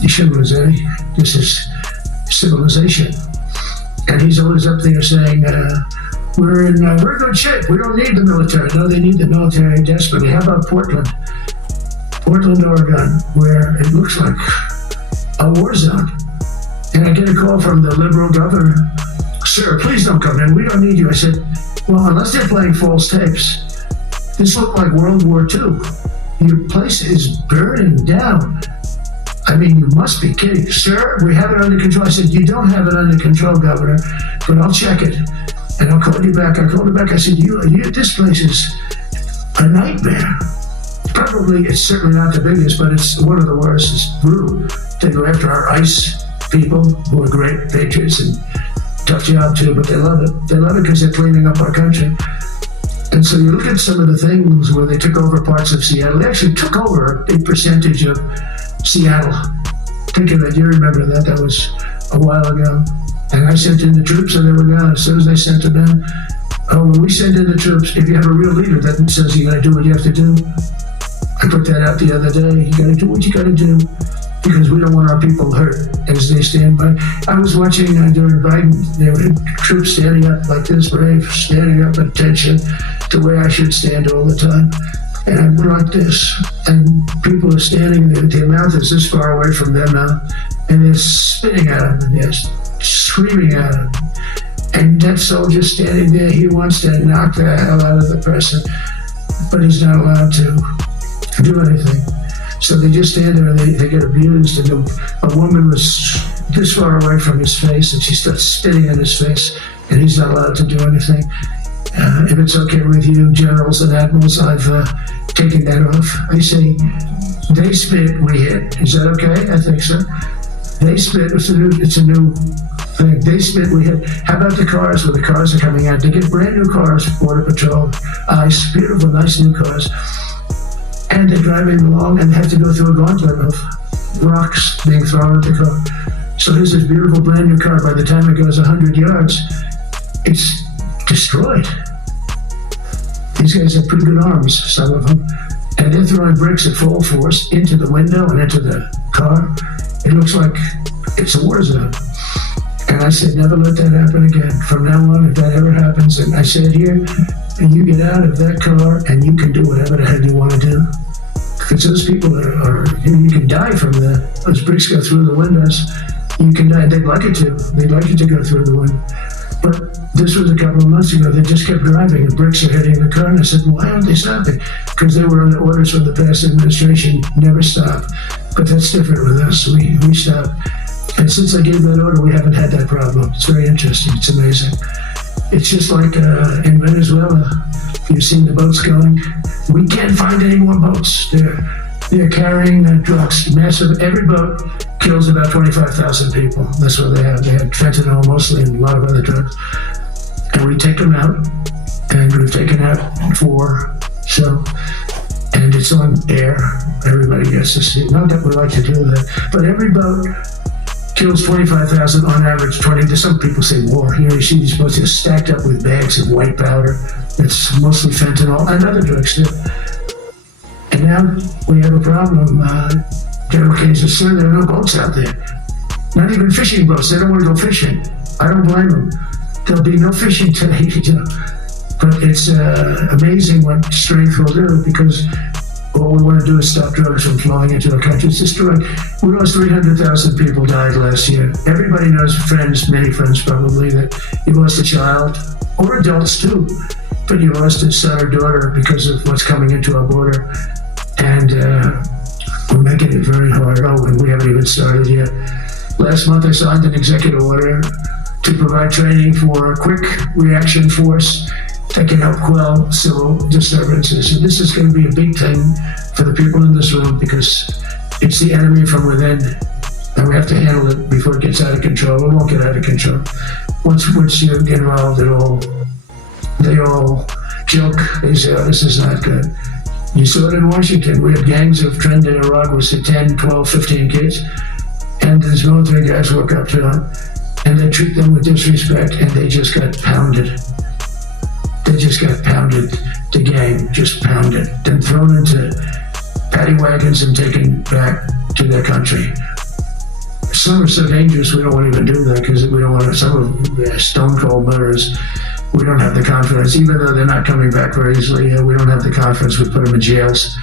Yeshua Zay, this is civilization. And he's always up there saying, we're in good shape. We don't need the military. No, they need the military desperately. How about Portland? Portland, Oregon, where it looks like a war zone. And I get a call from the liberal governor. Sir, please don't come in. We don't need you. I said, well, unless they're playing false tapes, this looked like World War II. Your place is burning down. I mean, you must be kidding. Sir, we have it under control. I said, you don't have it under control, Governor, but I'll check it. And I'll call you back. I called him back. I said, this place is a nightmare. Probably, it's certainly not the biggest, but it's one of the worst. It's brutal. They go after our ICE people, who are great patriots and tough job too, but they love it. They love it because they're cleaning up our country. And so you look at some of the things where they took over parts of Seattle. They actually took over a big percentage of Seattle. Think of it. You remember that. That was a while ago. And I sent in the troops and they were gone. As soon as they sent them in, when we send in the troops, if you have a real leader that says you got to do what you have to do, I put that out the other day. You got to do what you got to do because we don't want our people hurt as they stand by. I was watching during Biden, there were troops standing up like this, brave, standing up at attention, the way I should stand all the time. And I went like this, and people are standing there, their mouth is this far away from their mouth, and they're spitting at him, and they're screaming at him. And that soldier standing there, he wants to knock the hell out of the person, but he's not allowed to do anything. So they just stand there and they get abused. And a woman was this far away from his face and she starts spitting in his face and he's not allowed to do anything. If it's okay with you, generals and admirals, I've taken that off. I say, they spit, we hit. Is that okay? I think so. They spit, it's a new thing. They spit, we hit. How about the cars where the cars are coming out? They get brand new cars, Border Patrol, ICE, beautiful, nice new cars. And they're driving along and they have to go through a gauntlet of rocks being thrown at the car. So here's this beautiful brand new car. By the time it goes 100 yards, it's destroyed. These guys have pretty good arms, some of them. And they're throwing bricks at full force into the window and into the car. It looks like it's a war zone. And I said, never let that happen again. From now on, if that ever happens, and I said here, and you get out of that car and you can do whatever the hell you want to do. Because those people are you can die from those bricks go through the windows. You can die. They'd like it to. They'd like it to go through the window. But this was a couple of months ago. They just kept driving. The bricks are hitting the car. And I said, why aren't they stopping? Because they were under orders from the past administration, never stop. But that's different with us. We stop. And since I gave that order, we haven't had that problem. It's very interesting. It's amazing. It's just like in Venezuela. You've seen the boats going. We can't find any more boats. They're carrying drugs. Massive. Every boat kills about 25,000 people. That's what they have. They had fentanyl mostly and a lot of other drugs. And we take them out. And we've taken out 4. So, and it's on air. Everybody gets to see. Not that we like to do that, but every boat kills 25,000 on average. 20. Some people say more. Here you see these boats are stacked up with bags of white powder. It's mostly fentanyl and other drugs too. And now we have a problem. General Kane says, sir, there are no boats out there. Not even fishing boats. They don't want to go fishing. I don't blame them. There'll be no fishing today. But it's amazing what strength will do, because all we want to do is stop drugs from flowing into our country. It's destroyed. We lost 300,000 people died last year. Everybody knows friends, many friends probably, that you lost a child, or adults too, but you lost a son or daughter because of what's coming into our border. And we're making it very hard. Oh, and we haven't even started yet. Last month I signed an executive order to provide training for a quick reaction force that can help quell civil disturbances. And this is going to be a big thing for the people in this room, because it's the enemy from within, and we have to handle it before it gets out of control. It won't get out of control. Once you get involved at all, they all joke. They say, oh, this is not good. You saw it in Washington. We had gangs of Trend in Iraq with 10, 12, 15 kids, and these military guys walk up to them, and they treat them with disrespect, and they just got pounded. They just got pounded. The gang just pounded. Then thrown into paddy wagons and taken back to their country. Some are so dangerous we don't want to even do that because we don't want to. Some of them are stone cold murderers. We don't have the confidence, even though they're not coming back very easily. We don't have the confidence. We put them in jails.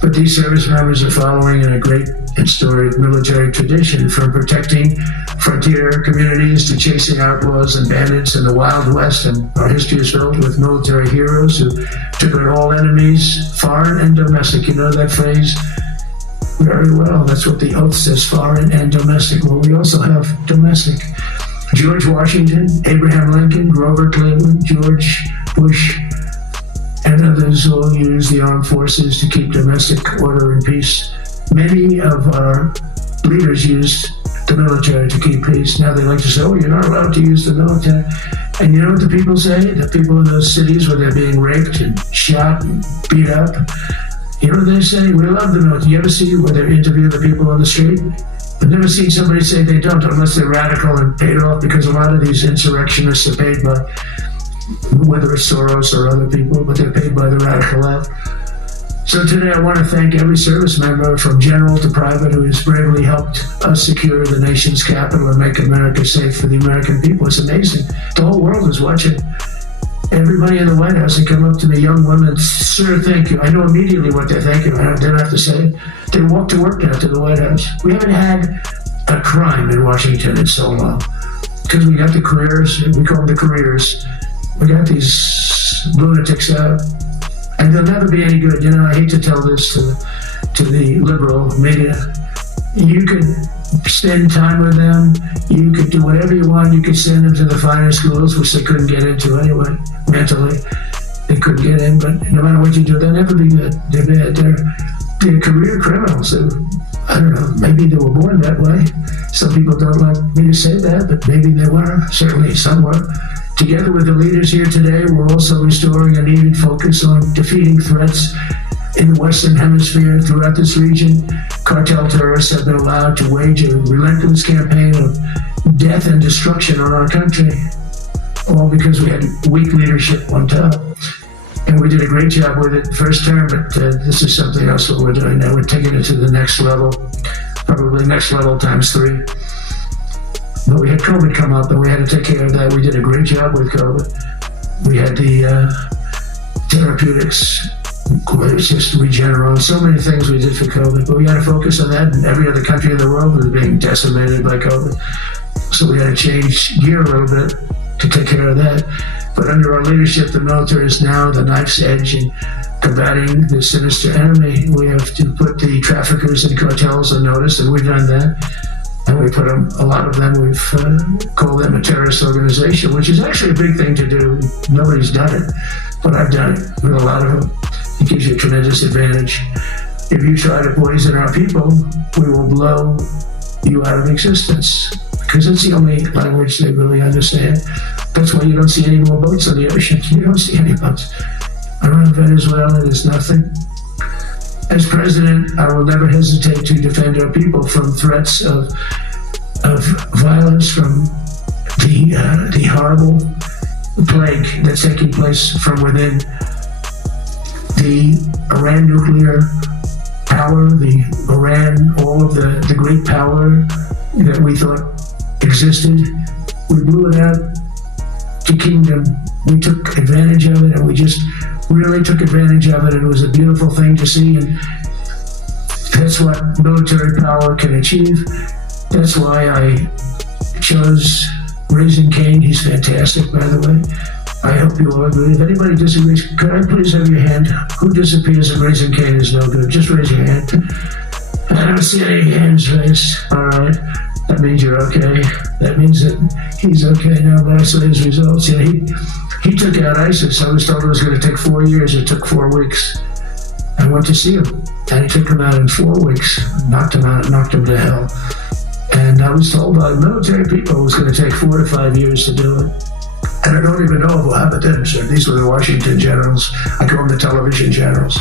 But these service members are following in a great and storied military tradition, from protecting frontier communities to chasing outlaws and bandits in the Wild West. And our history is filled with military heroes who took on all enemies, foreign and domestic. You know that phrase very well. That's what the oath says, foreign and domestic. Well, we also have domestic. George Washington, Abraham Lincoln, Grover Cleveland, George Bush, and others all use the armed forces to keep domestic order and peace. Many of our leaders use the military to keep peace. Now they like to say, oh, you're not allowed to use the military. And you know what the people say? The people in those cities where they're being raped and shot and beat up, you know what they say? We love the military. You ever see where they interview the people on the street? I've never seen somebody say they don't, unless they're radical and paid off, because a lot of these insurrectionists are paid by, whether it's Soros or other people, but they're paid by the radical left. So today I want to thank every service member, from general to private, who has bravely helped us secure the nation's capital and make America safe for the American people. It's amazing. The whole world is watching. Everybody in the White House, they come up to me, young women, sir, thank you. I know immediately what they're thanking. I don't have to say it. They walk to work now to the White House. We haven't had a crime in Washington in so long, because we got the careers, we call them the careers. We got these lunatics out, and they'll never be any good. You know, I hate to tell this to the liberal media. You could spend time with them. You could do whatever you want. You could send them to the finer schools, which they couldn't get into anyway, mentally. They couldn't get in, but no matter what you do, they'll never be good. They're bad. They're career criminals. I don't know, maybe they were born that way. Some people don't like me to say that, but maybe they were. Certainly some were. Together with the leaders here today, we're also restoring a needed focus on defeating threats in the Western Hemisphere. Throughout this region, cartel terrorists have been allowed to wage a relentless campaign of death and destruction on our country, all because we had weak leadership on top. And we did a great job with it first term, but this is something else that we're doing now. We're taking it to the next level, probably next level times 3. But we had COVID come up, and we had to take care of that. We did a great job with COVID. We had the therapeutics, it's just Regeneron, so many things we did for COVID. But we had to focus on that, and every other country in the world was being decimated by COVID. So we had to change gear a little bit to take care of that. But under our leadership, the military is now the knife's edge in combating the sinister enemy. We have to put the traffickers and cartels on notice, and we've done that. And we put them, a lot of them, we've called them a terrorist organization, which is actually a big thing to do. Nobody's done it, but I've done it with a lot of them. It gives you a tremendous advantage. If you try to poison our people, we will blow you out of existence, because it's the only language they really understand. That's why you don't see any more boats on the ocean. You don't see any boats. Around Venezuela, there's nothing. As president, I will never hesitate to defend our people from threats of violence, from the horrible plague that's taking place from within. The Iran nuclear power, the Iran, all of the great power that we thought existed, we blew it out to kingdom. We took advantage of it, and we just really took advantage of it. It was a beautiful thing to see, and that's what military power can achieve. That's why I chose Raising Cane. He's fantastic, by the way. I hope you all agree. If anybody disagrees, could I please have your hand? Who disappears and Raising Cane is no good? Just raise your hand. I don't see any hands raised. All right. That means you're okay. That means that he's okay now, but I saw his results. Yeah, he took out ISIS. I was told it was going to take 4 years. It took 4 weeks. I went to see him, and he took him out in 4 weeks. Knocked him out, knocked him to hell. And I was told by military people it was going to take 4 to 5 years to do it. And I don't even know if we'll have it then, sir. These were the Washington generals. I call them the television generals.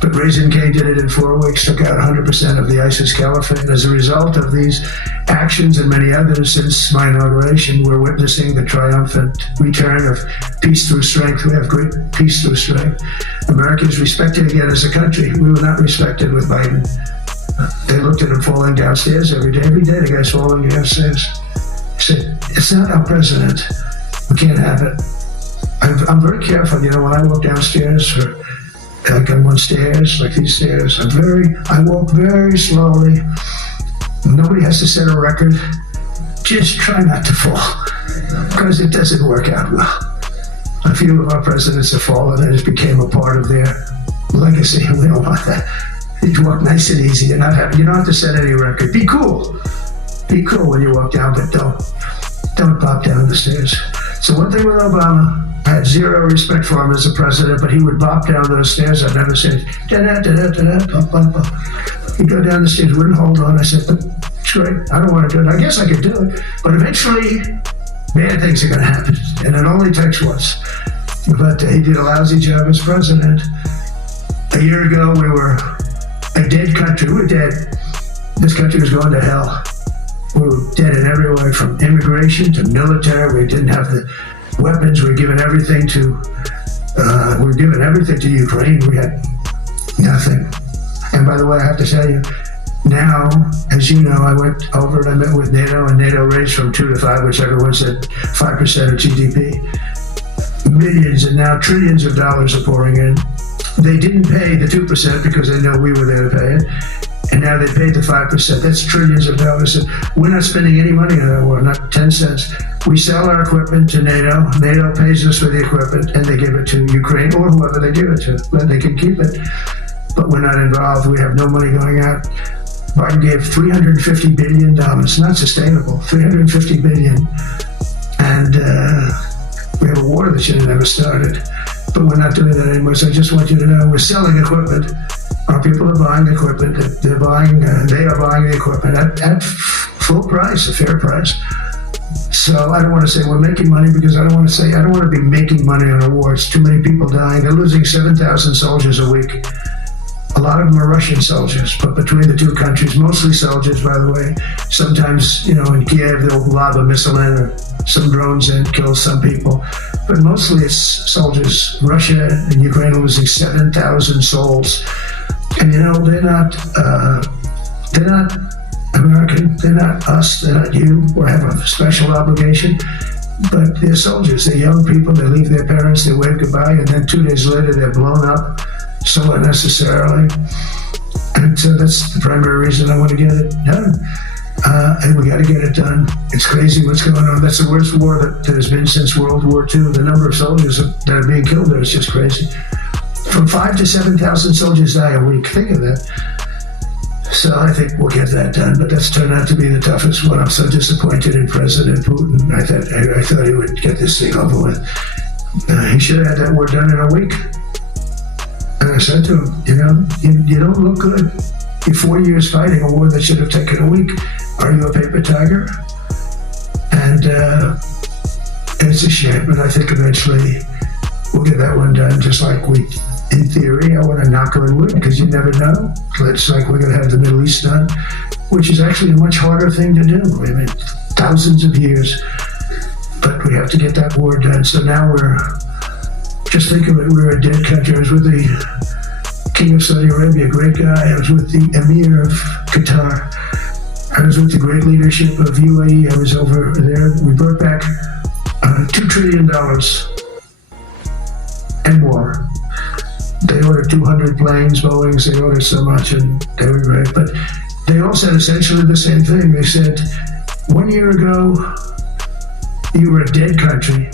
But Raising Cane did it in 4 weeks, took out 100% of the ISIS caliphate. As a result of these actions and many others since my inauguration, we're witnessing the triumphant return of peace through strength. We have great peace through strength. America is respected again as a country. We were not respected with Biden. They looked at him falling downstairs every day. Every day the guy's falling downstairs. He said, it's not our president. We can't have it. I'm very careful, you know, when I walk downstairs, or like I'm on stairs, like these stairs, I walk very slowly. Nobody has to set a record. Just try not to fall, because it doesn't work out well. A few of our presidents have fallen and it became a part of their legacy. We don't want that. You walk nice and easy. You don't have to set any record. Be cool. Be cool when you walk down, but don't pop down the stairs. So one thing with Obama, I had zero respect for him as a president, but he would bop down those stairs. I'd never say, da-da-da-da-da-da, bop, bop, bop. He'd go down the stairs, wouldn't hold on. I said, but it's great. I don't want to do it. I guess I could do it. But eventually, bad things are going to happen. And it only takes once. But he did a lousy job as president. A year ago, we were a dead country. We were dead. This country was going to hell. We were dead in every way, from immigration to military. We didn't have the weapons. We were giving everything to Ukraine. We had nothing. And by the way, I have to tell you, now, as you know, I went over and I met with NATO, and NATO raised from 2 to 5, which everyone said 5% of GDP. Millions and now trillions of dollars are pouring in. They didn't pay the 2% because they know we were there to pay it. And now they paid the 5%. That's trillions of dollars. And we're not spending any money on that war, not 10 cents. We sell our equipment to NATO. NATO pays us for the equipment, and they give it to Ukraine or whoever they give it to. But they can keep it. But we're not involved. We have no money going out. Biden gave $350 billion. Not sustainable. $350 billion. And we have a war that should have never started. But we're not doing that anymore. So I just want you to know we're selling equipment. Our people are buying equipment. They are buying the equipment at full price, a fair price. So I don't want to say we're making money, because I don't want to be making money on a war. It's too many people dying. They're losing 7,000 soldiers a week. A lot of them are Russian soldiers, but between the two countries, mostly soldiers, by the way. Sometimes, you know, in Kiev, they'll lob a missile in, or some drones in, kill some people. But mostly it's soldiers. Russia and Ukraine are losing 7,000 souls. And, you know, they're not American. They're not us. They're not you. We have a special obligation. But they're soldiers. They're young people. They leave their parents. They wave goodbye. And then 2 days later, they're blown up. So unnecessarily. And so that's the primary reason I want to get it done. And we got to get it done. It's crazy what's going on. That's the worst war that has been since World War II. The number of soldiers that are being killed there is just crazy. From 5,000 to 7,000 soldiers die a week. Think of that. So I think we'll get that done. But that's turned out to be the toughest one. I'm so disappointed in President Putin. I thought he would get this thing over with. He should have had that war done in a week. And I said to him, you know, you don't look good. You're 4 years fighting a war that should have taken a week. Are you a paper tiger? And it's a shame, but I think eventually we'll get that one done, just like in theory, I want to knock on wood, because you never know. It's like we're going to have the Middle East done, which is actually a much harder thing to do. I mean, thousands of years. But we have to get that war done. So now just think of it, we're a dead country. I was with the King of Saudi Arabia, a great guy. I was with the Emir of Qatar. I was with the great leadership of UAE. I was over there. We brought back $2 trillion and more. They ordered 200 planes, Boeings. They ordered so much, and they were great. But they all said essentially the same thing. They said, 1 year ago, you were a dead country.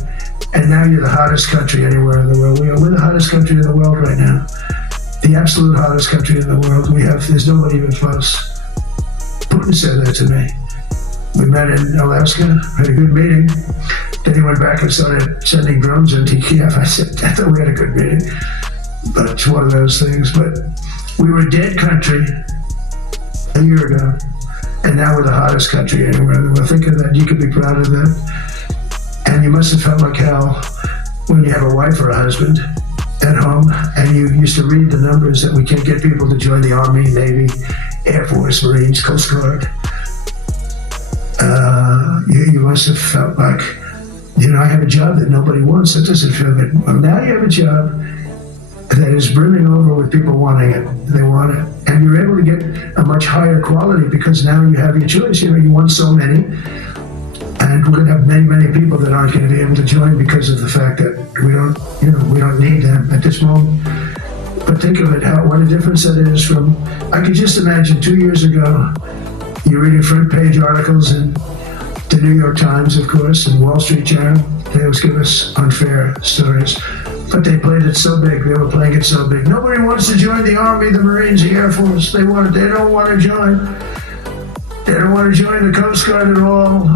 And now you're the hottest country anywhere in the world. We're the hottest country in the world right now. The absolute hottest country in the world. There's nobody even close. Putin said that to me. We met in Alaska, had a good meeting. Then he went back and started sending drones into Kiev. I thought we had a good meeting. But it's one of those things. But we were a dead country a year ago. And now we're the hottest country anywhere in the world. Think of that. You could be proud of that. And you must have felt like hell when you have a wife or a husband at home, and you used to read the numbers that we can't get people to join the Army, Navy, Air Force, Marines, Coast Guard. You must have felt like, you know, I have a job that nobody wants. That doesn't feel good. Well, now you have a job that is brimming over with people wanting it. They want it. And you're able to get a much higher quality because now you have your choice. You know, you want so many. And we're going to have many, many people that aren't going to be able to join because of the fact that we don't need them at this moment. But think of it, what a difference that is from, I could just imagine 2 years ago, you're reading front page articles in the New York Times, of course, and Wall Street Journal. They always give us unfair stories. But they played it so big. They were playing it so big. Nobody wants to join the Army, the Marines, the Air Force. They don't want to join. They don't want to join the Coast Guard at all.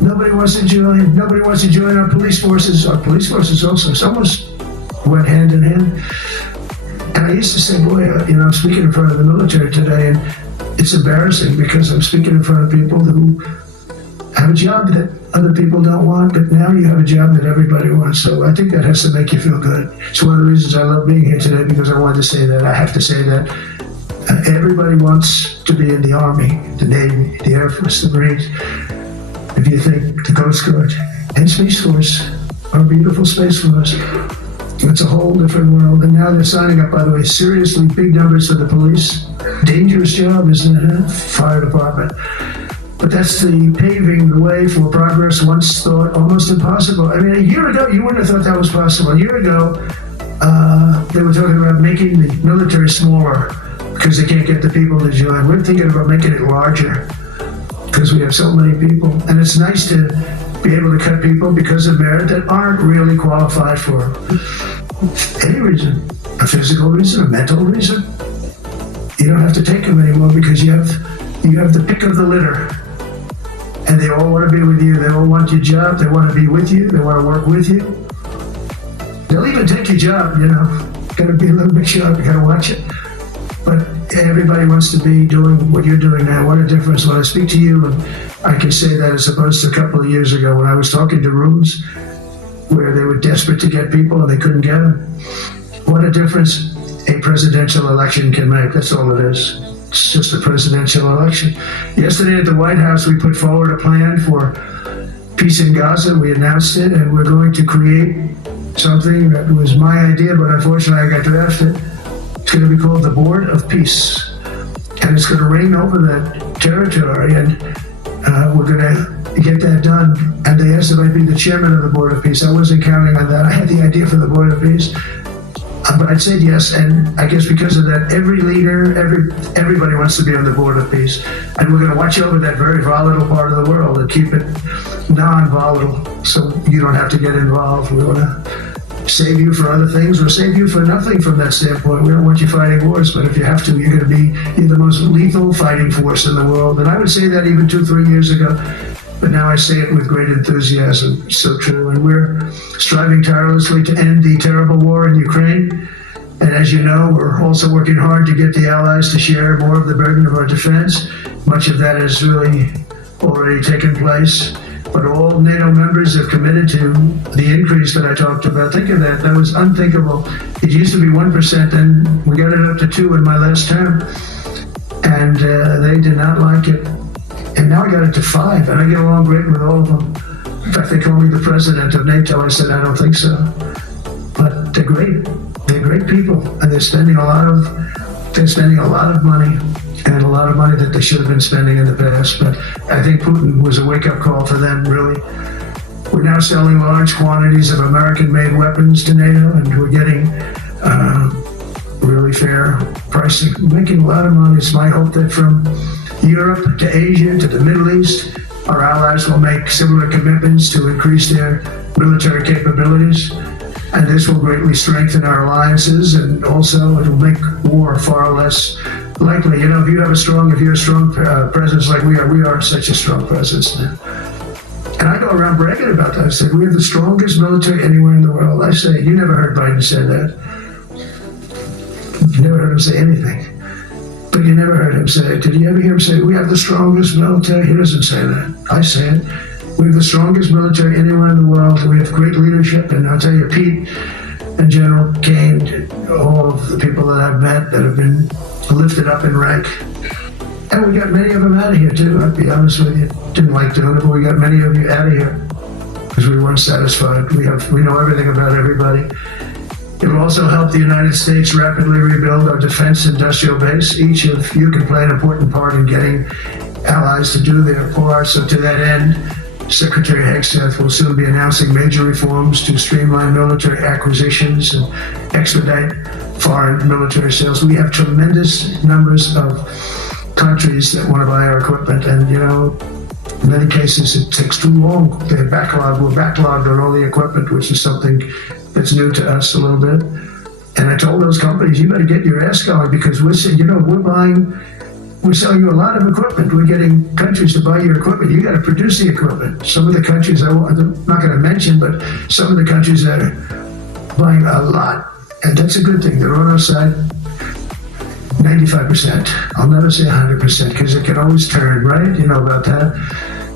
Nobody wants to join. Nobody wants to join our police forces. Our police forces also. It's almost went hand in hand. And I used to say, boy, I'm speaking in front of the military today, and it's embarrassing because I'm speaking in front of people who have a job that other people don't want, but now you have a job that everybody wants. So I think that has to make you feel good. It's one of the reasons I love being here today, because I wanted to say that. I have to say that everybody wants to be in the Army, the Navy, the Air Force, the Marines. If you think the Coast Guard and Space Force are beautiful Space Force, it's a whole different world. And now they're signing up, by the way, seriously big numbers for the police. Dangerous job, isn't it? Fire department. But that's the paving the way for progress once thought almost impossible. I mean, a year ago, you wouldn't have thought that was possible. A year ago, they were talking about making the military smaller because they can't get the people to join. We're thinking about making it larger because we have so many people. And it's nice to be able to cut people because of merit that aren't really qualified for any reason, a physical reason, a mental reason. You don't have to take them anymore because you have the pick of the litter. And they all want to be with you. They all want your job. They want to be with you. They want to work with you. They'll even take your job, Got to be a little bit sharp. You got to watch it. But everybody wants to be doing what you're doing now. What a difference. When I speak to you, and I can say that as opposed to a couple of years ago when I was talking to rooms where they were desperate to get people and they couldn't get them. What a difference a presidential election can make. That's all it is. It's just a presidential election. Yesterday at the White House, we put forward a plan for peace in Gaza. We announced it, and we're going to create something that was my idea, but unfortunately I got drafted. It's going to be called the Board of Peace. And it's going to reign over that territory, and we're going to get that done. And they asked if I'd be the chairman of the Board of Peace. I wasn't counting on that. I had the idea for the Board of Peace. But I said yes, and I guess because of that, every leader, everybody wants to be on the Board of Peace. And we're going to watch over that very volatile part of the world and keep it non-volatile so you don't have to get involved. We want to save you for other things or save you for nothing from that standpoint. We don't want you fighting wars, but if you have to, you're the most lethal fighting force in the world. And I would say that even 2-3 years ago. But now I say it with great enthusiasm. It's so true. And we're striving tirelessly to end the terrible war in Ukraine. And as you know, we're also working hard to get the allies to share more of the burden of our defense. Much of that has really already taken place. But all NATO members have committed to the increase that I talked about. Think of that. That was unthinkable. It used to be 1%, then we got it up to 2% in my last term. And they did not like it. And now I got it to 5%, and I get along great with all of them. In fact, they call me the president of NATO. I said, I don't think so. But they're great. They're great people, and they're spending a lot of money, and a lot of money that they should have been spending in the past. But I think Putin was a wake-up call for them, really. We're now selling large quantities of American-made weapons to NATO, and we're getting really fair pricing, making a lot of money. It's my hope that from Europe to Asia to the Middle East, our allies will make similar commitments to increase their military capabilities. And this will greatly strengthen our alliances, and also it will make war far less likely. If you're a strong presence like we are such a strong presence now. And I go around bragging about that. I said, we have the strongest military anywhere in the world. I say, you never heard Biden say that. You never heard him say anything. But you never heard him say it. Did you ever hear him say, we have the strongest military? He doesn't say that. I say it. We have the strongest military anywhere in the world. We have great leadership. And I'll tell you, Pete and General Kane, all of the people that I've met that have been lifted up in rank. And we got many of them out of here, too. I'll be honest with you. Didn't like doing it, but we got many of you out of here because we weren't satisfied. We know everything about everybody. It will also help the United States rapidly rebuild our defense industrial base. Each of you can play an important part in getting allies to do their part. So to that end, Secretary Hegseth will soon be announcing major reforms to streamline military acquisitions and expedite foreign military sales. We have tremendous numbers of countries that want to buy our equipment, and in many cases it takes too long. We're backlogged on all the equipment, which is something that's new to us a little bit. And I told those companies, you better get your ass going, because we're selling you a lot of equipment. We're getting countries to buy your equipment. You got to produce the equipment. Some of the countries, I'm not going to mention, but some of the countries that are buying a lot, and that's a good thing. They're on our side. 95%. I'll never say 100% because it can always turn, right? You know about that.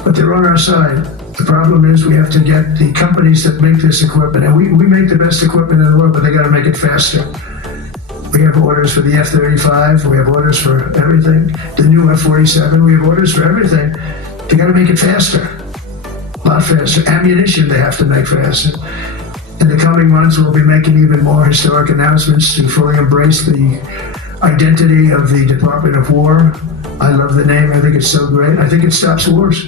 But they're on our side. The problem is we have to get the companies that make this equipment, and we make the best equipment in the world, but they got to make it faster. We have orders for the F-35. We have orders for everything. The new F-47. We have orders for everything. They got to make it faster, a lot faster. Ammunition they have to make faster. In the coming months, we'll be making even more historic announcements to fully embrace the identity of the Department of War. I love the name. I think it's so great. I think it stops wars.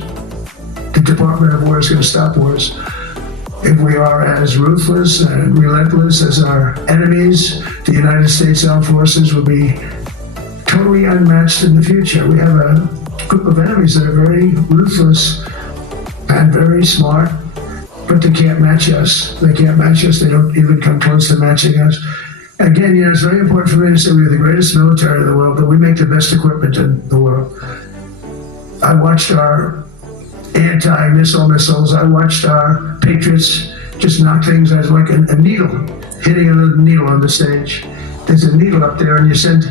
The Department of War is going to stop wars. If we are as ruthless and relentless as our enemies, the United States Armed Forces will be totally unmatched in the future. We have a group of enemies that are very ruthless and very smart, but they can't match us. They can't match us. They don't even come close to matching us. Again, it's very important for me to say we have the greatest military in the world, but we make the best equipment in the world. I watched our anti-missile missiles. I watched our Patriots just knock things as like a needle, hitting another needle on the stage. There's a needle up there, and you send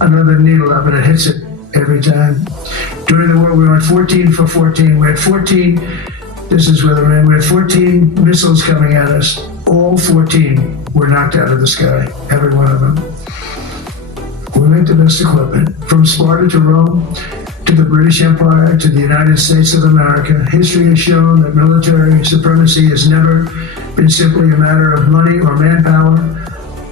another needle up, and it hits it every time. During the war, we went 14 for 14. We had 14, this is where they're in, we had 14 missiles coming at us. All 14 were knocked out of the sky, every one of them. We make the best equipment. From Sparta to Rome, to the British Empire, to the United States of America, history has shown that military supremacy has never been simply a matter of money or manpower.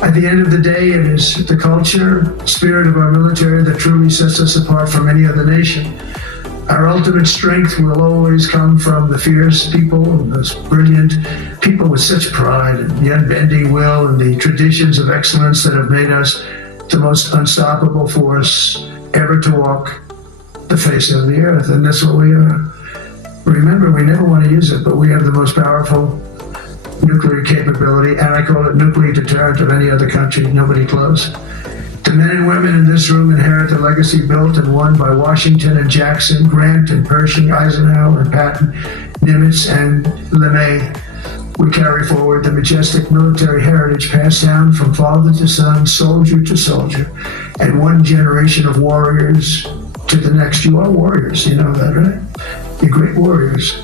At the end of the day, it is the culture, spirit of our military that truly sets us apart from any other nation. Our ultimate strength will always come from the fierce people and those brilliant people with such pride and the unbending will and the traditions of excellence that have made us the most unstoppable force ever to walk the face of the earth. And that's what we are. Remember, we never want to use it, but we have the most powerful nuclear capability, and I call it nuclear deterrent of any other country, nobody close. The men and women in this room inherit the legacy built and won by Washington and Jackson, Grant and Pershing, Eisenhower and Patton, Nimitz and LeMay. We carry forward the majestic military heritage passed down from father to son, soldier to soldier, and one generation of warriors to the next. You are warriors, you know that, right? You're great warriors,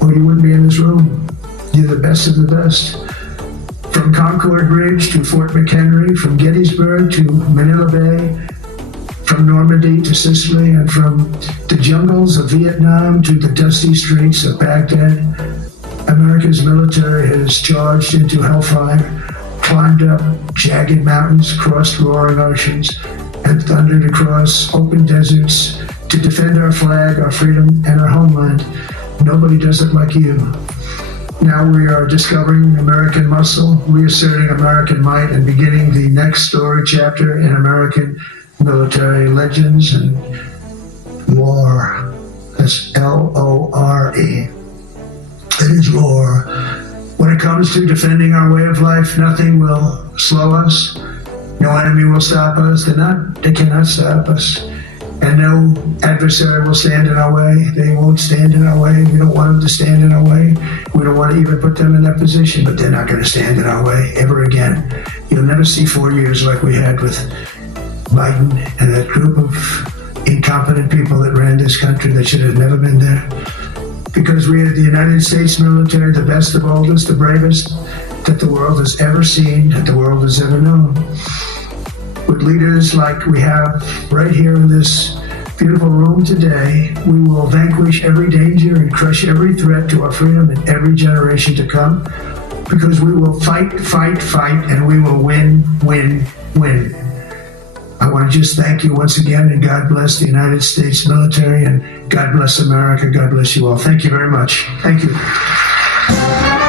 or you wouldn't be in this room. You're the best of the best. From Concord Bridge to Fort McHenry, from Gettysburg to Manila Bay, from Normandy to Sicily, and from the jungles of Vietnam to the dusty streets of Baghdad, America's military has charged into hellfire, climbed up jagged mountains, crossed roaring oceans, and thundered across open deserts to defend our flag, our freedom, and our homeland. Nobody does it like you. Now we are discovering American muscle, reasserting American might, and beginning the next story chapter in American military legends and lore. That's L-O-R-E. It is lore. When it comes to defending our way of life, nothing will slow us. No enemy will stop us. They cannot stop us. And no adversary will stand in our way. They won't stand in our way. We don't want them to stand in our way. We don't want to even put them in that position, but they're not going to stand in our way ever again. You'll never see 4 years like we had with Biden and that group of incompetent people that ran this country that should have never been there. Because we are the United States military, the best, the boldest, the bravest that the world has ever seen, that the world has ever known. With leaders like we have right here in this beautiful room today, we will vanquish every danger and crush every threat to our freedom in every generation to come. because we will fight, fight, fight, and we will win, win, win. I want to just thank you once again, and God bless the United States military, and God bless America. God bless you all. Thank you very much. Thank you.